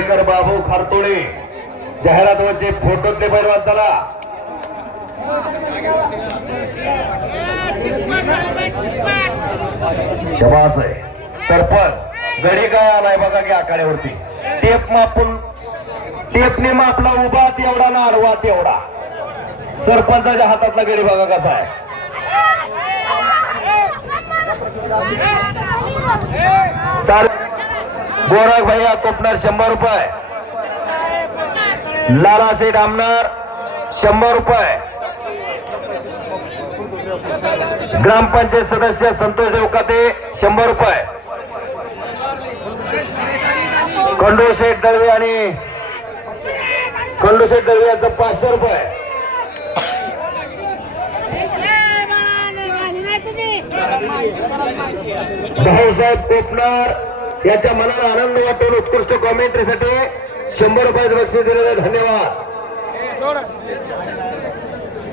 बाबू खारतोडे जाहिरातवरचे फोटोतले पैलवान चला. शबास आहे सरपंच. गडी काय आलाय बघा की आखाड्यावरती. टेप मापून टेपने मापला उभा तेवढा ना आडवा तेवढा. सरपंचाच्या हातातला गडी बघा कसा आहे. चाल गोरख भैया कोपनर 100 रुपये. लाला सेठ आमनार 100 रुपये. ग्रामपंचायत सदस्य संतोष देवकाते 100 रुपये. खंडू शेठ दळवे आणि खंडू शेठ दळवे यांचं 500 रुपये. भाऊसाहेब कोपनर याच्या मनाला आनंद वाटून उत्कृष्ट कॉमेंट्रीसाठी 100 रुपयाचं बक्षीस दिलेलं. धन्यवाद.